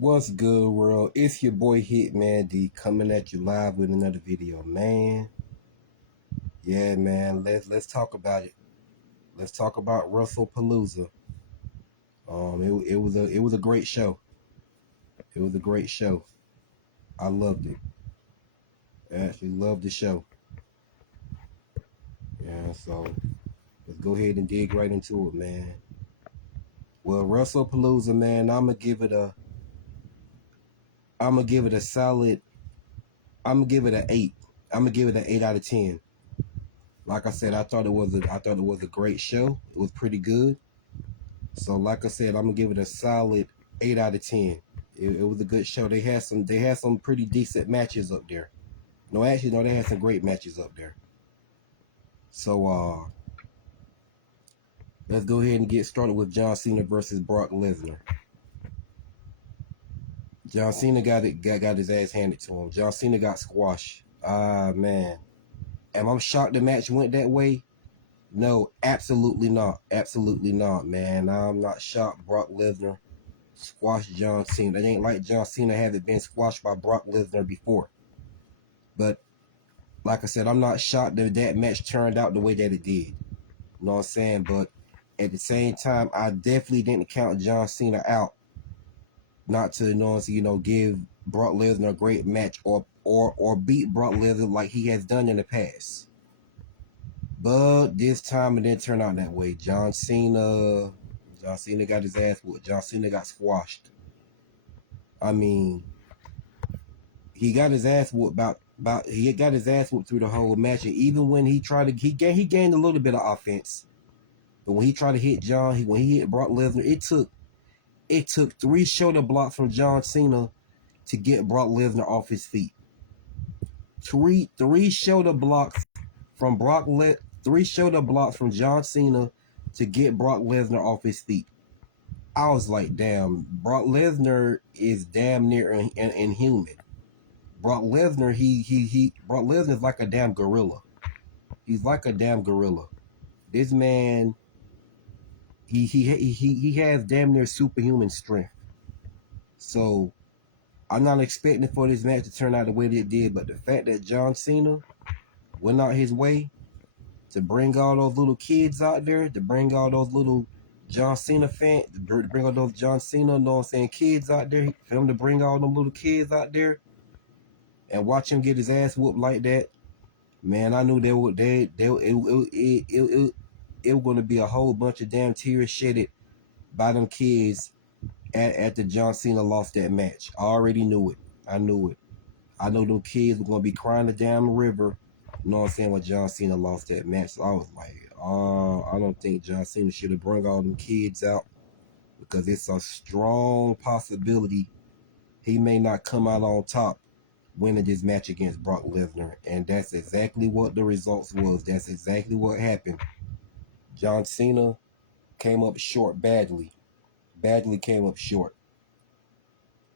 What's good, world? It's your boy Hitman D coming at you live with another video, man. Yeah, man. Let's talk about it. Let's talk about Wrestlepalooza. It was a great show. It was a great show. I loved it. I actually loved the show. Yeah, so let's go ahead and dig right into it, man. Well, Wrestlepalooza, man, I'm gonna give it a solid. I'm gonna give it an 8. I'm gonna give it an 8 out of 10. Like I said, I thought it was a great show. It was pretty good. So like I said, I'm gonna give it a solid 8 out of 10. It was a good show. They had some pretty decent matches up there. No, actually, no, they had some great matches up there. So let's go ahead and get started with John Cena versus Brock Lesnar. John Cena got his ass handed to him. John Cena got squashed. Ah, man. Am I shocked the match went that way? No, absolutely not. Absolutely not, man. I'm not shocked Brock Lesnar squashed John Cena. It ain't like John Cena haven't been squashed by Brock Lesnar before. But like I said, I'm not shocked that match turned out the way that it did. You know what I'm saying? But at the same time, I definitely didn't count John Cena out not to give Brock Lesnar a great match or beat Brock Lesnar like he has done in the past. But this time it didn't turn out that way. John Cena got his ass whooped. John Cena got squashed. I mean, he got his ass whooped he got his ass whooped through the whole match, and even when he tried to he gained a little bit of offense. But when he tried to hit when he hit Brock Lesnar, it took 3 shoulder blocks from John Cena to get Brock Lesnar off his feet. Three shoulder blocks from 3 shoulder blocks from John Cena to get Brock Lesnar off his feet. I was like, damn, Brock Lesnar is damn near inhuman. Brock Lesnar, Brock Lesnar is like a damn gorilla. He's like a damn gorilla. This man, he has damn near superhuman strength. So I'm not expecting for this match to turn out the way that it did, but the fact that John Cena went out his way to bring all those little kids out there, to bring all those little John Cena fans, to bring all those John Cena, you know what I'm saying, kids out there, for him to bring all them little kids out there and watch him get his ass whooped like that, man, I knew it was going to be a whole bunch of damn tears shedded by them kids after John Cena lost that match. I already knew it. I knew it. I know them kids were going to be crying the damn river, you know what I'm saying, when John Cena lost that match. So I was like, I don't think John Cena should have brought all them kids out, because it's a strong possibility he may not come out on top winning this match against Brock Lesnar. And that's exactly what the results was. That's exactly what happened. John Cena came up short badly. Badly came up short.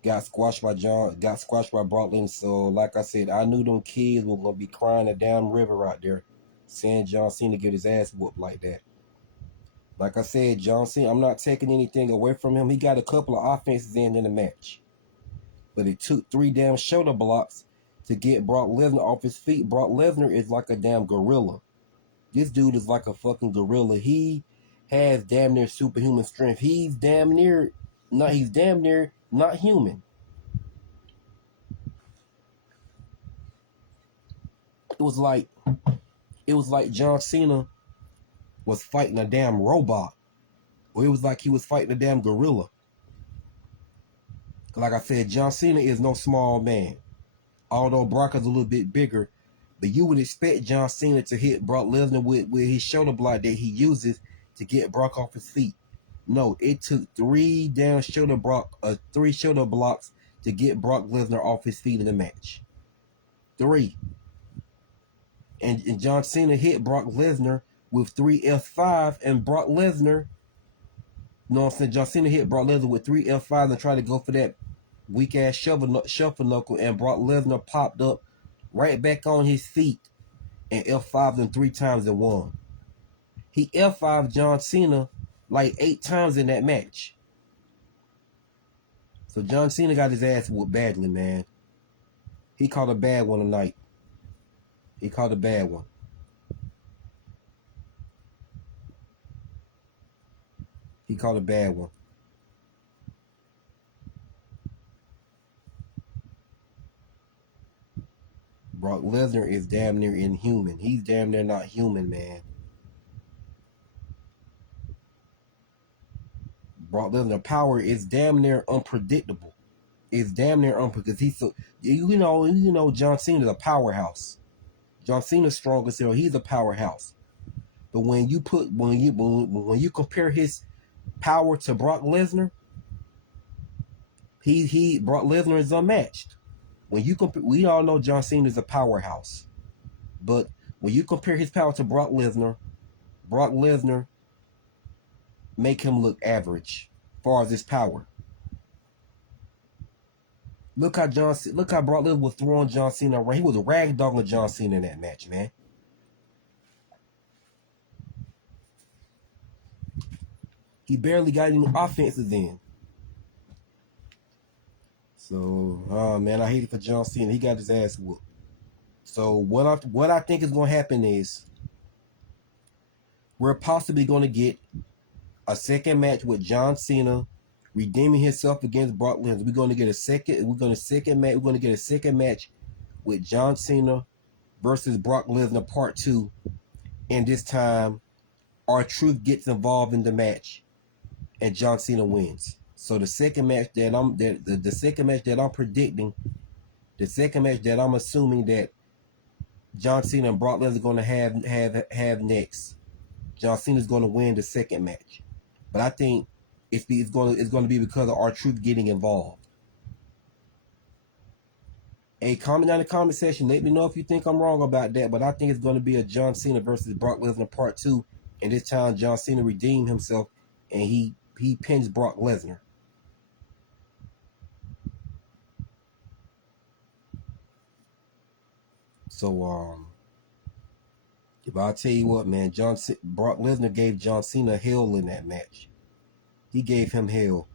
Got squashed by Brock Lesnar. So like I said, I knew them kids were gonna be crying a damn river out there, seeing John Cena get his ass whooped like that. Like I said, John Cena, I'm not taking anything away from him. He got a couple of offenses in the match. But it took 3 damn shoulder blocks to get Brock Lesnar off his feet. Brock Lesnar is like a damn gorilla. This dude is like a fucking gorilla. He has damn near superhuman strength. He's damn near not human. It was like John Cena was fighting a damn robot. Or it was like he was fighting a damn gorilla. Like I said, John Cena is no small man. Although Brock is a little bit bigger, but you would expect John Cena to hit Brock Lesnar with his shoulder block that he uses to get Brock off his feet. No, it took 3 shoulder blocks to get Brock Lesnar off his feet in the match. 3. And John Cena hit Brock Lesnar with 3 F5, and Brock Lesnar, you know what I'm saying, John Cena hit Brock Lesnar with 3 F5s and tried to go for that weak ass shuffle knuckle, and Brock Lesnar popped up right back on his feet and F5'd him 3 times and won. He F5'd John Cena like 8 times in that match. So John Cena got his ass whooped badly, man. He caught a bad one tonight. He caught a bad one. He caught a bad one. Brock Lesnar is damn near inhuman. He's damn near not human, man. Brock Lesnar power is damn near unpredictable. It's damn near unpredictable because he's so John Cena's a powerhouse. John Cena's strong as hell. He's a powerhouse. But when you compare his power to Brock Lesnar, Brock Lesnar is unmatched. When you compare, we all know John Cena is a powerhouse, but when you compare his power to Brock Lesnar make him look average as far as his power. Look how Brock Lesnar was throwing John Cena around. He was ragdolling John Cena in that match, man. He barely got any offenses in. So, oh man, I hate it for John Cena. He got his ass whooped. So what I think is going to happen is we're possibly going to get a second match with John Cena redeeming himself against Brock Lesnar. We're going to get a second match with John Cena versus Brock Lesnar part 2. And this time R-Truth gets involved in the match and John Cena wins. So the second match that I'm predicting, the second match that I'm assuming that John Cena and Brock Lesnar are going to have next, John Cena is going to win the second match. But I think it's going to be because of R-Truth getting involved. Hey, comment down in the comment section. Let me know if you think I'm wrong about that. But I think it's going to be a John Cena versus Brock Lesnar part 2. And this time John Cena redeemed himself and he pins Brock Lesnar. So if I tell you what, man, Brock Lesnar gave John Cena hell in that match. He gave him hell.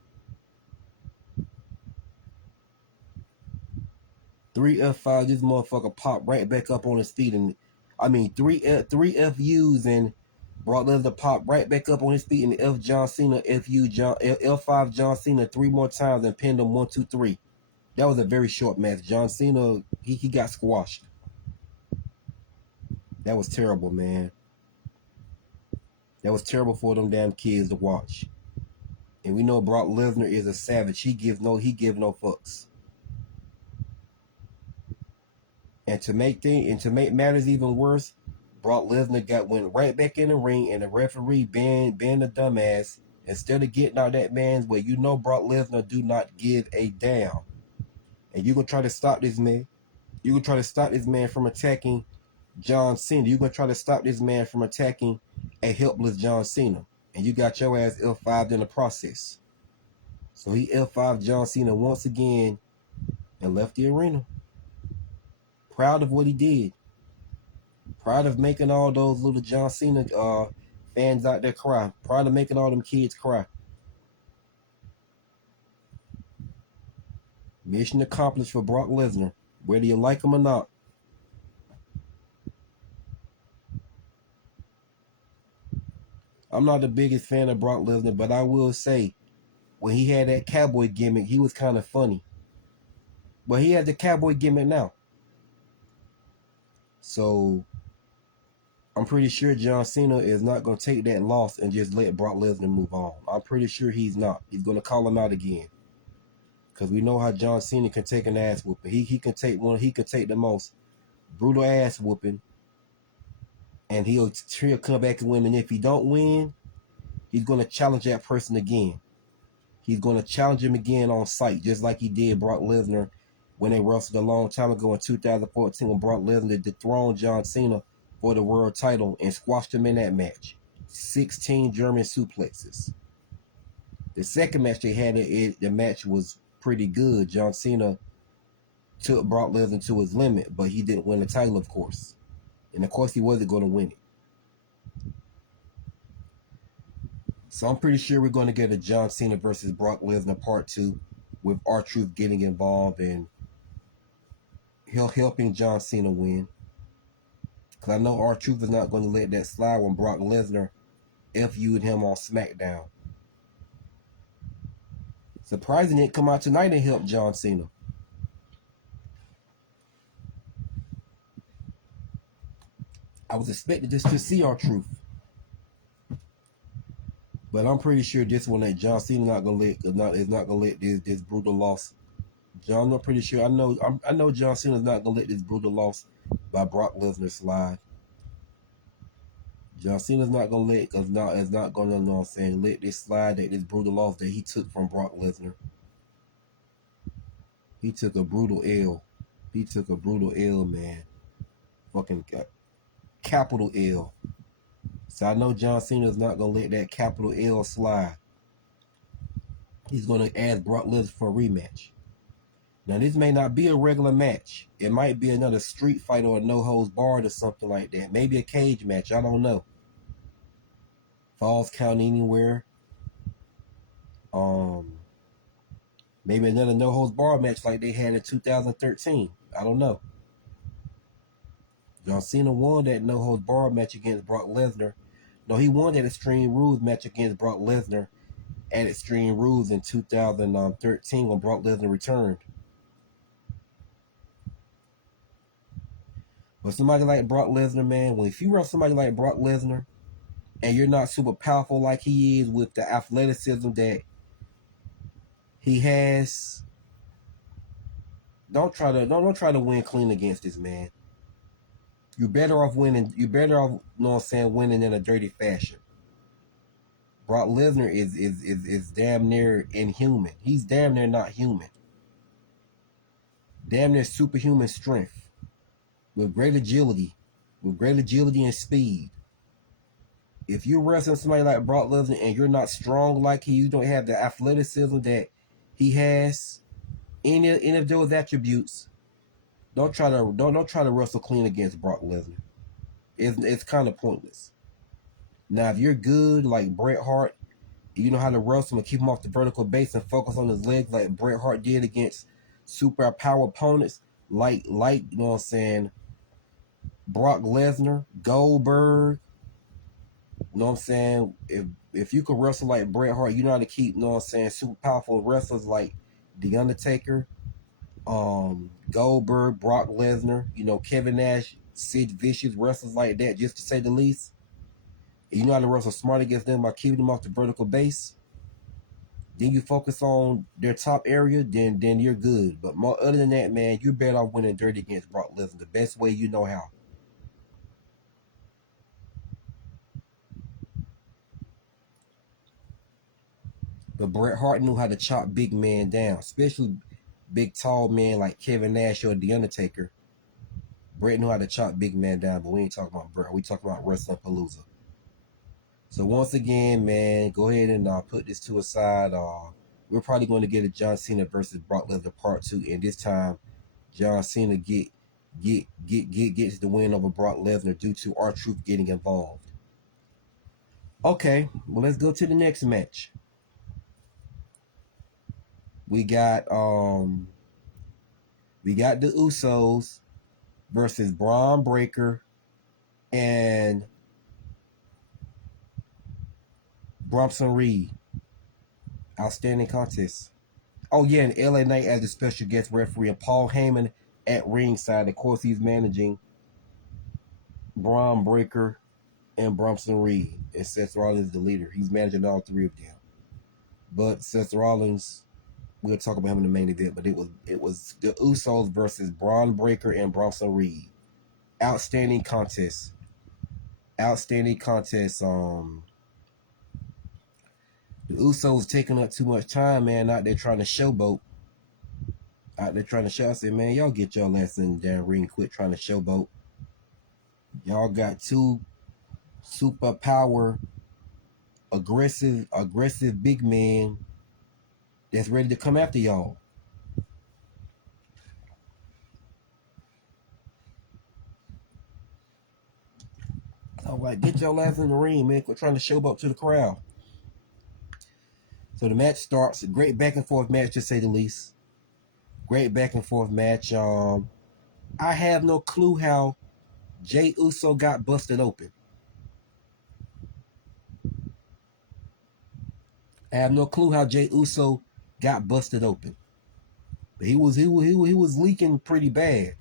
3 F5, this motherfucker popped right back up on his feet, and I mean 3 FUs, and Brock Lesnar popped right back up on his feet, and F John Cena, L5 John Cena 3 more times and pinned him 1, 2, 3. That was a very short match. John Cena, he got squashed. That was terrible, man. That was terrible for them damn kids to watch. And we know Brock Lesnar is a savage. He give no fucks. And to make matters even worse, Brock Lesnar went right back in the ring, and the referee being a dumbass, instead of getting out that man's way, you know Brock Lesnar do not give a damn. And you gonna try to stop this man. You gonna try to stop this man from attacking John Cena. You gonna try to stop this man from attacking a helpless John Cena. And you got your ass L5'd in the process. So he L5 John Cena once again and left the arena. Proud of what he did. Proud of making all those little John Cena fans out there cry. Proud of making all them kids cry. Mission accomplished for Brock Lesnar, whether you like him or not. I'm not the biggest fan of Brock Lesnar, but I will say, when he had that cowboy gimmick, he was kind of funny. But he has the cowboy gimmick now. So I'm pretty sure John Cena is not going to take that loss and just let Brock Lesnar move on. I'm pretty sure he's not. He's going to call him out again. Because we know how John Cena can take an ass whooping. He can take the most brutal ass whooping, and he'll come back and win. And if he don't win, he's going to challenge that person again. He's going to challenge him again on site, just like he did Brock Lesnar when they wrestled a long time ago in 2014 when Brock Lesnar dethroned John Cena for the world title and squashed him in that match. 16 German suplexes. The second match they had, the match was pretty good. John Cena took Brock Lesnar to his limit, but he didn't win the title, of course. And of course, he wasn't going to win it. So I'm pretty sure we're going to get a John Cena versus Brock Lesnar part 2 with R-Truth getting involved and helping John Cena win. Because I know R-Truth is not going to let that slide when Brock Lesnar FU'd him on SmackDown. Surprisingly, it come out tonight and help John Cena. I was expecting just to see R-Truth. But I'm pretty sure this one that John Cena is not gonna let this brutal loss. I'm pretty sure. I know John Cena's not gonna let this brutal loss by Brock Lesnar slide. John Cena's not gonna let is not gonna, you know what I'm saying, let this slide, that this brutal loss that he took from Brock Lesnar. He took a brutal L. He took a brutal L, man. Fucking capital L. So I know John Cena's not gonna let that capital L slide. He's gonna ask Brock Lesnar for a rematch. Now this may not be a regular match. It might be another street fight or a no holds barred or something like that. Maybe a cage match. I don't know. Falls Count Anywhere. Maybe another no holds barred match like they had in 2013. I don't know. John Cena won that no holds barred match against Brock Lesnar. No, he won that Extreme Rules match against Brock Lesnar at Extreme Rules in 2013 when Brock Lesnar returned. But somebody like Brock Lesnar, man, if you run somebody like Brock Lesnar and you're not super powerful like he is with the athleticism that he has, don't try to win clean against this man. You're better off winning. You're better off, you know what I'm saying, winning in a dirty fashion. Brock Lesnar is damn near inhuman. He's damn near not human. Damn near superhuman strength with great agility and speed. If you're wrestling somebody like Brock Lesnar and you're not strong like he, you don't have the athleticism that he has, any of those attributes, don't try to wrestle clean against Brock Lesnar. It's kind of pointless. Now, if you're good like Bret Hart, you know how to wrestle and keep him off the vertical base and focus on his legs like Bret Hart did against super power opponents, like you know what I'm saying, Brock Lesnar, Goldberg. You know what I'm saying? If you could wrestle like Bret Hart, you know how to keep, you know what I'm saying, super powerful wrestlers like The Undertaker, Goldberg, Brock Lesnar, you know, Kevin Nash, Sid Vicious, wrestlers like that, just to say the least. And you know how to wrestle smart against them by keeping them off the vertical base. Then you focus on their top area, then you're good. But more other than that, man, you're better off winning dirty against Brock Lesnar the best way you know how. But Bret Hart knew how to chop big men down, especially big tall men like Kevin Nash or The Undertaker. Bret knew how to chop big men down, but we ain't talking about Bret. We talking about Wrestlepalooza. So once again, man, go ahead and put this to a side. We're probably going to get a John Cena versus Brock Lesnar part 2, and this time John Cena gets the win over Brock Lesnar due to R-Truth getting involved. Okay, well, let's go to the next match. We got the Usos versus Braun Breaker and Bronson Reed. Outstanding contest. Oh yeah, and LA Knight as the special guest referee, and Paul Heyman at ringside. Of course, he's managing Braun Breaker and Bronson Reed, and Seth Rollins the leader. He's managing all three of them. But Seth Rollins, we'll talk about him in the main event. But it was the Usos versus Braun Breaker and Bronson Reed. Outstanding contest. Outstanding contest. The Usos taking up too much time, man. Out there trying to showboat. Out there trying to show. I said, man, y'all get your ass in the damn ring. Quit trying to showboat. Y'all got two super power, aggressive big men that's ready to come after y'all. All right, get your ass in the ring, man. Quit trying to showboat to the crowd. So the match starts. A great back and forth match, to say the least. Great back and forth match. I have no clue how Jey Uso got busted open. I have no clue how Jey Uso got busted open. But he was leaking pretty bad.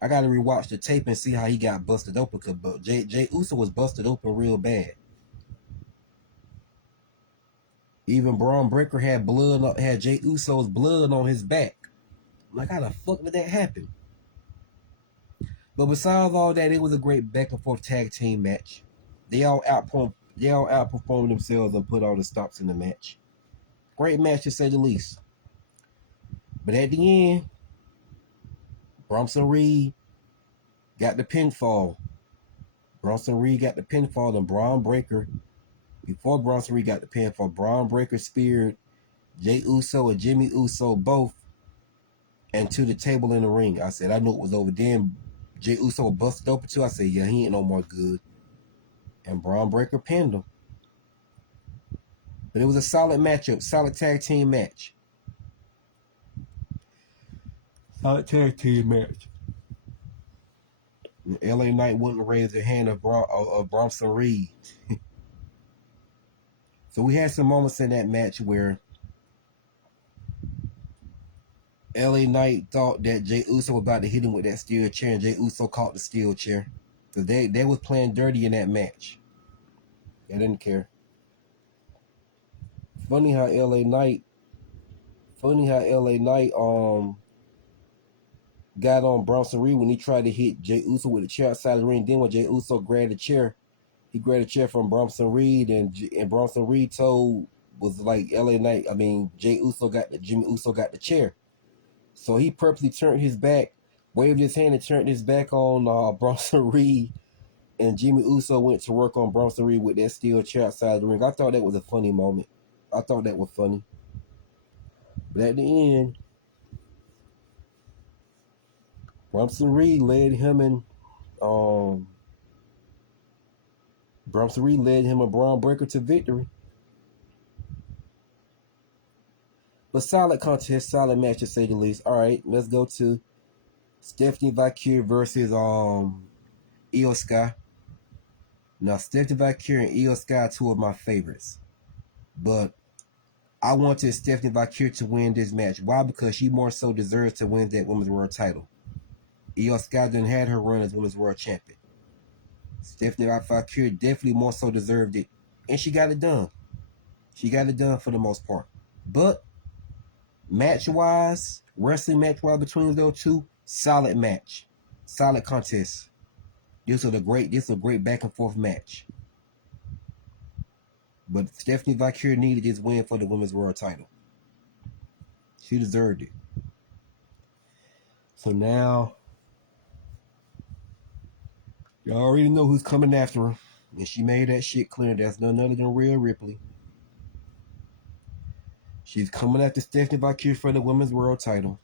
I gotta rewatch the tape and see how he got busted open. But Jey Uso was busted open real bad. Even Braun Breaker had Jey Uso's blood on his back. Like, how the fuck did that happen? But besides all that, it was a great back and forth tag team match. They all outperformed themselves and put all the stops in the match. Great match, to say the least. But at the end, Bronson Reed got the pinfall. Bronson Reed got the pinfall, and Braun Breaker, before Bronson Reed got the pinfall, Braun Breaker speared Jey Uso and Jimmy Uso both into the table in the ring. I said, I knew it was over. Then Jey Uso busted open too. I said, yeah, he ain't no more good. And Braun Breaker pinned him. But it was a solid matchup, solid tag team match. Solid tag team match. LA Knight wouldn't raise their hand of Bronson Reed. So we had some moments in that match where LA Knight thought that Jey Uso was about to hit him with that steel chair, and Jey Uso caught the steel chair. So they was playing dirty in that match. They didn't care. Funny how LA Knight got on Bronson Reed when he tried to hit Jey Uso with the chair outside the ring. Then when Jey Uso grabbed the chair, he grabbed a chair from Bronson Reed, and Bronson Reed was like Jey Uso Jimmy Uso got the chair. So he purposely turned his back, waved his hand and turned his back on Bronson Reed, and Jimmy Uso went to work on Bronson Reed with that steel chair outside the ring. I thought that was a funny moment. I thought that was funny. But at the end, Bronson Reed led him and Braun Breaker to victory. But solid contest, solid match, to say the least. All right, let's go to Stephanie Valkyrie versus Io Sky. Now, Stephanie Valkyrie and Io Sky are two of my favorites. But I wanted Stephanie Valkyrie to win this match. Why? Because she more so deserves to win that Women's World title. Io Sky done had her run as Women's World Champion. Stephanie Valkyrie definitely more so deserved it. And she got it done. She got it done for the most part. But match-wise, wrestling match-wise between those two, solid match. Solid contest. This was a great back and forth match. But Stephanie Valkyrie needed this win for the Women's World title. She deserved it. So now, you already know who's coming after her. And she made that shit clear. That's none other than Rhea Ripley. She's coming after Stephanie Valkyrie for the Women's World title.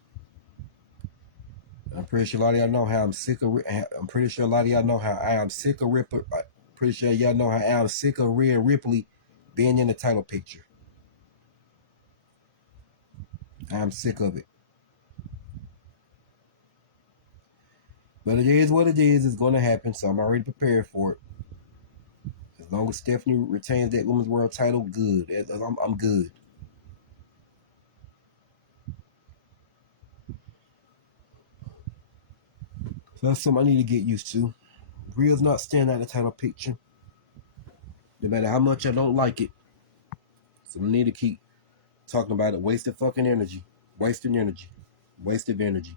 I'm pretty sure a lot of y'all know how I'm sick of. I'm pretty sure a lot of y'all know how I am sick of Ripley. Pretty sure y'all know how I'm sick of Rhea Ripley being in the title picture. I'm sick of it. But it is what it is. It's going to happen, so I'm already prepared for it. As long as Stephanie retains that Women's World title, good. I'm good. So that's something I need to get used to. Rhea's not staying out of the title picture. No matter how much I don't like it. So I need to keep talking about it. Wasted fucking energy. Wasted energy. Wasted energy.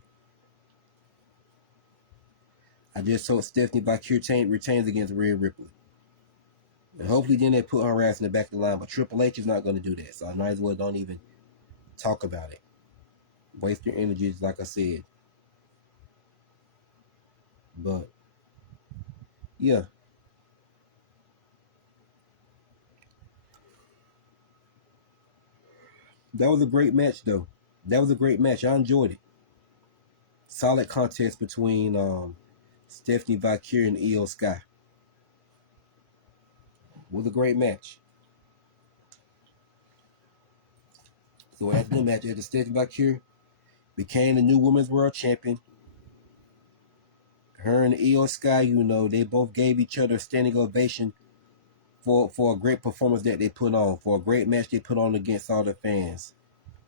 I just hope Stephanie Valkyrie retains against Rhea Ripley. And hopefully then they put her ass in the back of the line. But Triple H is not going to do that. So I might as well don't even talk about it. Waste your energy, like I said. But, yeah. That was a great match, though. That was a great match. I enjoyed it. Solid contest between Stephanie Valkyrie and Io Sky. Was a great match. So after the match, after Stephanie Valkyrie became the new Women's World Champion, her and Io Sky, you know, they both gave each other a standing ovation for a great performance that they put on, for a great match they put on against all the fans.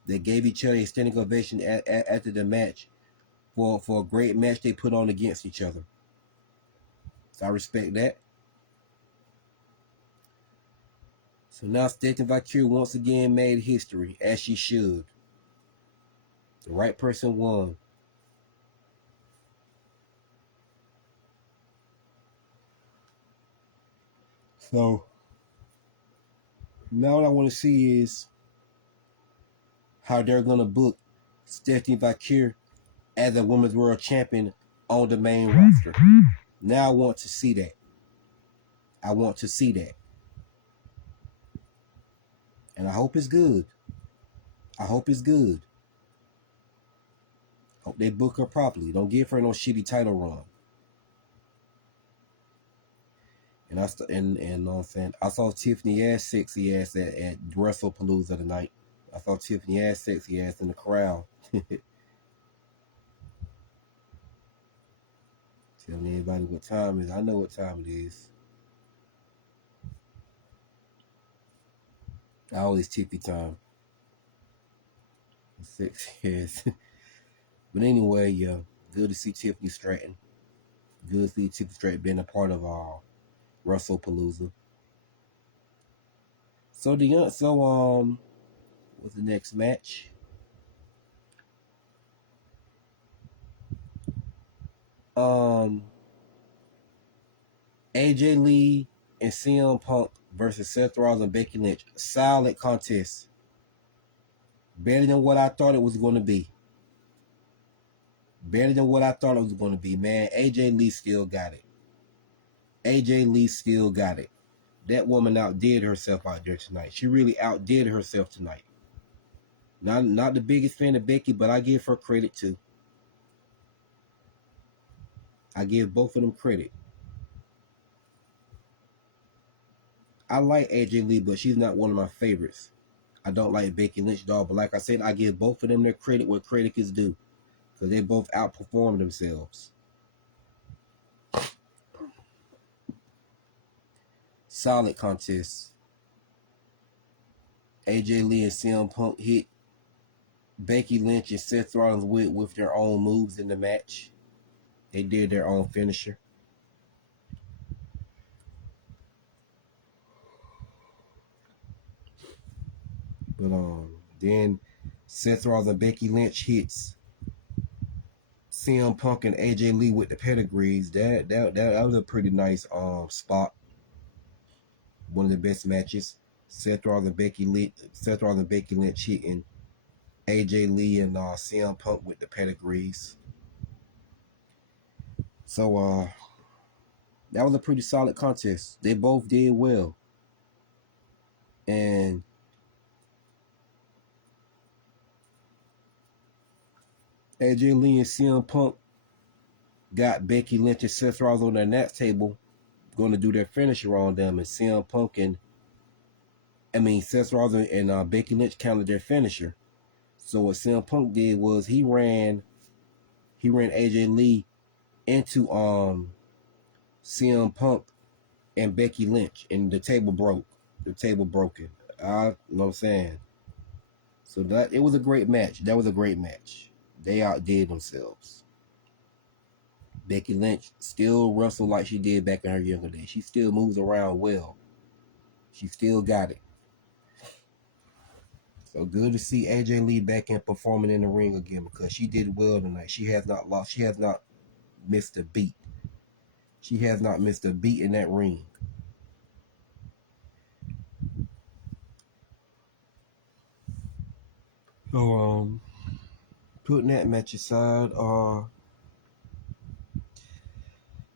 They gave each other a standing ovation after the match for a great match they put on against each other. So I respect that. So now Stephanie Valkyrie once again made history, as she should. The right person won. So now what I want to see is how they're going to book Stephanie Valkyrie as a Women's World Champion on the main roster. Now I want to see that. I want to see that. And I hope it's good. I hope it's good. Hope they book her properly. Don't give her no shitty title run. And know what I'm saying? I saw Tiffany ass sexy ass at Wrestlepalooza tonight. I saw Tiffany ass sexy ass in the crowd. Telling everybody what time it is. I know what time it is. I always Tiffy time. Sexy ass. But anyway, yeah, good to see Tiffany Stratton. Good to see Tiffany Stratton being a part of Wrestlepalooza. So what's the next match? AJ Lee and CM Punk versus Seth Rollins and Becky Lynch. Solid contest. Better than what I thought it was going to be. Better than what I thought it was going to be, man. AJ Lee still got it. AJ Lee still got it. That woman outdid herself out there tonight. She really outdid herself tonight. Not the biggest fan of Becky, but I give her credit too. I give both of them credit. I like AJ Lee, but she's not one of my favorites. I don't like Becky Lynch, dog. But like I said, I give both of them their credit where credit is due. Because they both outperformed themselves. Solid contest. AJ Lee and CM Punk hit Becky Lynch and Seth Rollins with their own moves in the match. They did their own finisher. But then Seth Rollins and Becky Lynch hits CM Punk and AJ Lee with the pedigrees. That was a pretty nice spot. One of the best matches. Seth Rollins and Becky Lynch hitting AJ Lee and CM Punk with the pedigrees. So that was a pretty solid contest. They both did well. And AJ Lee and CM Punk got Becky Lynch and Seth Rollins on their announce table going to do their finisher on them. And Seth Rollins and Becky Lynch counted their finisher. So what CM Punk did was he ran AJ Lee into CM Punk and Becky Lynch, and the table broke. The table broken. You know what I'm saying? So it was a great match. That was a great match. They outdid themselves. Becky Lynch still wrestled like she did back in her younger days. She still moves around well. She still got it. So good to see AJ Lee back and performing in the ring again, because she did well tonight. She has not lost. She has not missed a beat. She has not missed a beat in that ring. So putting that match aside,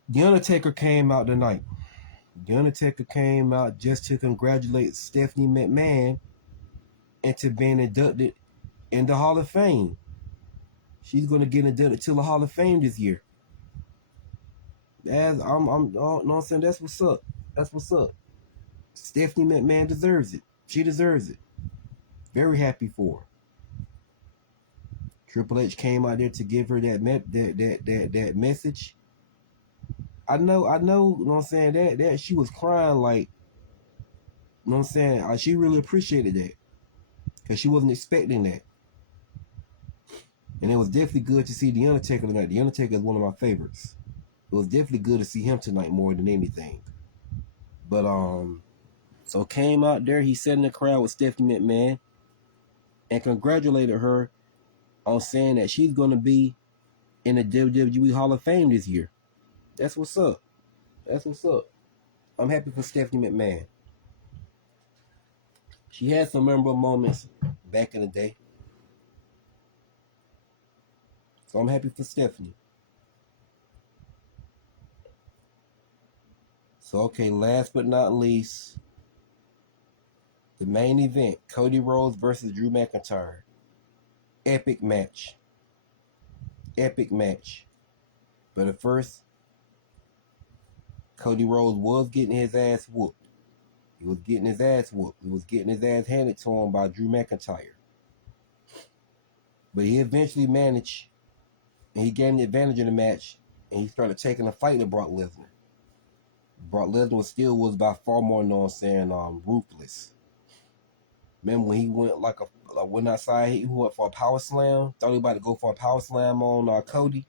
The Undertaker came out tonight. The Undertaker came out just to congratulate Stephanie McMahon into being inducted in the Hall of Fame. She's going to get inducted to the Hall of Fame this year. You know what I'm saying? That's what's up. That's what's up. Stephanie McMahon deserves it. She deserves it. Very happy for her. Triple H came out there to give her that message. I know, you know what I'm saying, that she was crying like, you know what I'm saying, she really appreciated that. Because she wasn't expecting that. And it was definitely good to see The Undertaker tonight. The Undertaker is one of my favorites. It was definitely good to see him tonight more than anything. But so came out there, he sat in the crowd with Stephanie McMahon and congratulated her on saying that she's gonna be in the WWE Hall of Fame this year. That's what's up. That's what's up. I'm happy for Stephanie McMahon. She had some memorable moments back in the day. So I'm happy for Stephanie. So, okay, last but not least, the main event, Cody Rhodes versus Drew McIntyre. Epic match. Epic match. But at first, Cody Rhodes was getting his ass whooped. He was getting his ass whooped. He was getting his ass handed to him by Drew McIntyre. But he eventually managed, and he gained the advantage in the match, and he started taking a fight to Brock Lesnar. Brock Lesnar was by far more, you know what I'm saying, ruthless. Remember when he went outside, he went for a power slam, thought he was about to go for a power slam on Cody,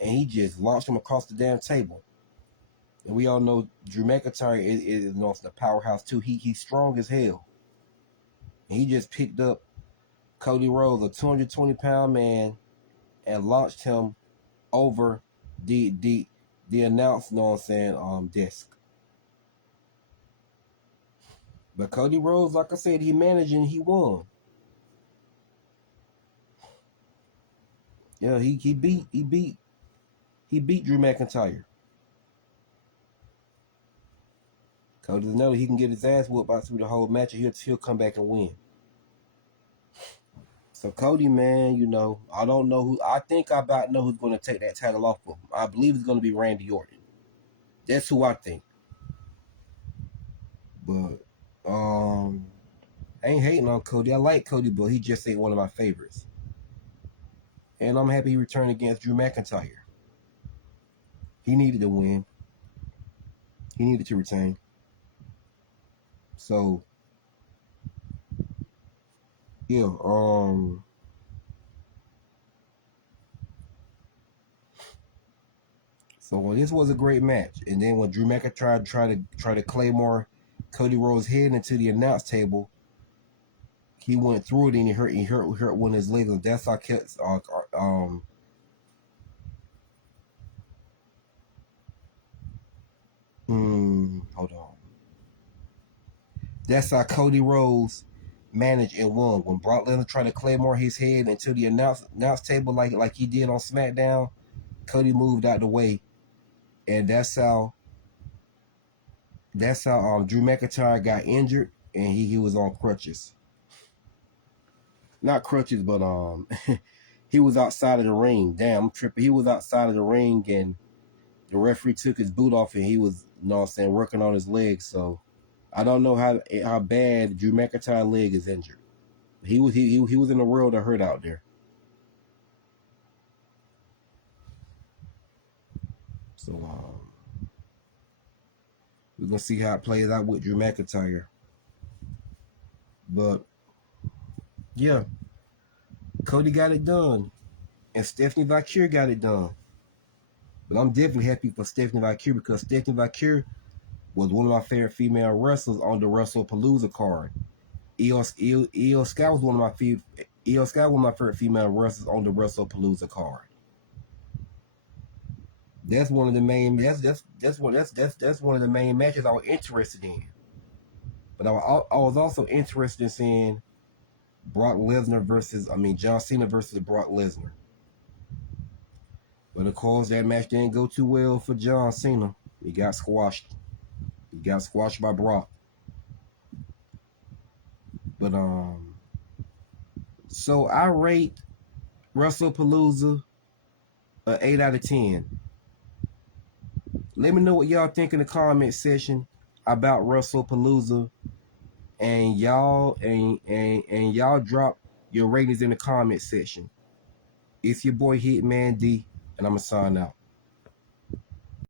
and he just launched him across the damn table. And we all know Drew McIntyre is you know, the powerhouse too. He's strong as hell. And he just picked up Cody Rhodes, a 220-pound man, and launched him over the announce, you know what I'm saying, desk. But Cody Rhodes, like I said, he managed and he won. Yeah, he beat Drew McIntyre. Cody know he can get his ass whooped out through the whole match, and he'll come back and win. So Cody, man, you know, I don't know who. I think I about know who's going to take that title off of him. I believe it's going to be Randy Orton. That's who I think. But I ain't hating on Cody. I like Cody, but he just ain't one of my favorites. And I'm happy he returned against Drew McIntyre. He needed to win. He needed to retain. So yeah, so this was a great match. And then when Drew McIntyre tried to claymore Cody Rhodes' head into the announce table, he went through it and he hurt one of his legs. That's how kept hold on. That's how Cody Rhodes managed and won. When Brock Lesnar tried to claymore his head into the announce table like he did on SmackDown, Cody moved out the way, and that's how Drew McIntyre got injured and he was on crutches. Not crutches, but he was outside of the ring. Damn, I'm tripping. He was outside of the ring and the referee took his boot off and he was, you know what I'm saying, working on his legs. So I don't know how bad Drew McIntyre's leg is injured. He was in the world of hurt out there. So we're gonna see how it plays out with Drew McIntyre. But yeah, Cody got it done, and Stephanie Valkyrie got it done. But I'm definitely happy for Stephanie Valkyrie because Stephanie Valkyrie was one of my favorite female wrestlers on the Wrestlepalooza card. Io Sky was one of my favorite female wrestlers on the Wrestlepalooza card. That's one of the main. That's one of the main matches I was interested in. But I was also interested in seeing John Cena versus Brock Lesnar. But of course, that match didn't go too well for John Cena. He got squashed. He got squashed by Brock. But so I rate Wrestlepalooza an 8 out of 10. Let me know what y'all think in the comment section. about Wrestlepalooza, and y'all drop your ratings in the comment section. It's your boy Hitman D, and I'ma sign out.